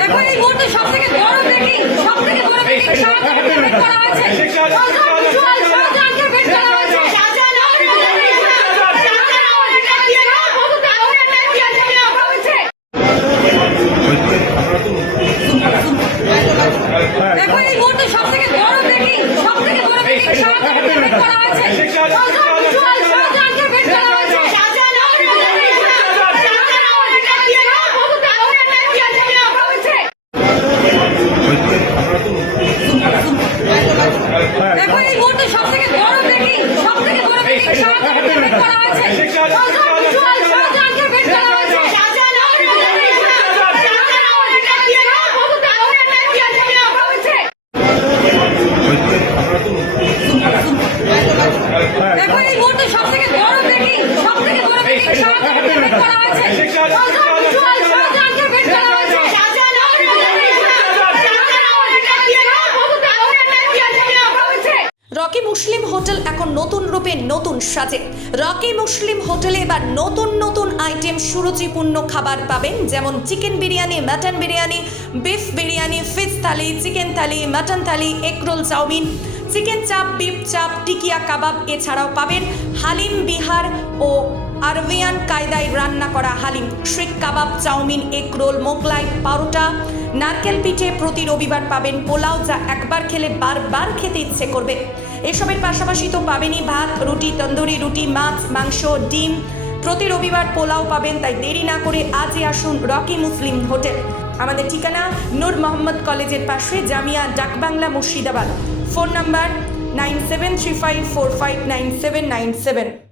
এখন এই মুহূর্তে সব থেকে বড় ব্রেকিং সব থেকে বড় ব্রেকিং সারা করা হয়েছে এখন এই মুহূর্তে সব থেকে বড় ব্রেকিং সব থেকে বড় ব্রেকিং শাহজাহানকে বের করা হয়েছে। শাহজাহান বিশাল শাহজাহানকে বের করা হয়েছে এখন এই মুহূর্তে সব থেকে বড় ব্রেকিং সব থেকে বড় ব্রেকিং শাহজাহানকে বের করা হয়েছে শাহজাহান বিশাল শাহজাহানকে বের করা হয়েছে রকি মুসলিম হোটেল এখন নতুন রূপে নতুন সাজে। রকি মুসলিম হোটেলে এবার নতুন নতুন আইটেম সুরুচিপূর্ণ খাবার পাবেন, যেমন chicken biryani, mutton biryani, beef biryani fish thali, chicken thali, mutton thali, egg roll chowmein, chicken chaap, beef chaap, tikia kebab এছাড়াও পাবেন হালিম বিহার ও আরবিয়ান কায়দায় রান্না করা haleem seekh kebab, chowmein, egg roll, Mughlai, paratha, নারকেল পিঠে প্রতি রবিবার পাবেন পোলাও, যা একবার খেলে বারবার খেতে ইচ্ছে করবে। এসবের পাশাপাশি তো পাবেনই ভাত, রুটি, তন্দুরি, রুটি, মাছ, মাংস, ডিম। প্রতি রবিবার পোলাও পাবেন, তাই দেরি না করে আজই আসুন রকি মুসলিম হোটেল। আমাদের ঠিকানা নূর মোহাম্মদ কলেজের পাশে, Jamia Dakbangla Murshidabad. Phone number nine seven three five four five nine seven nine seven.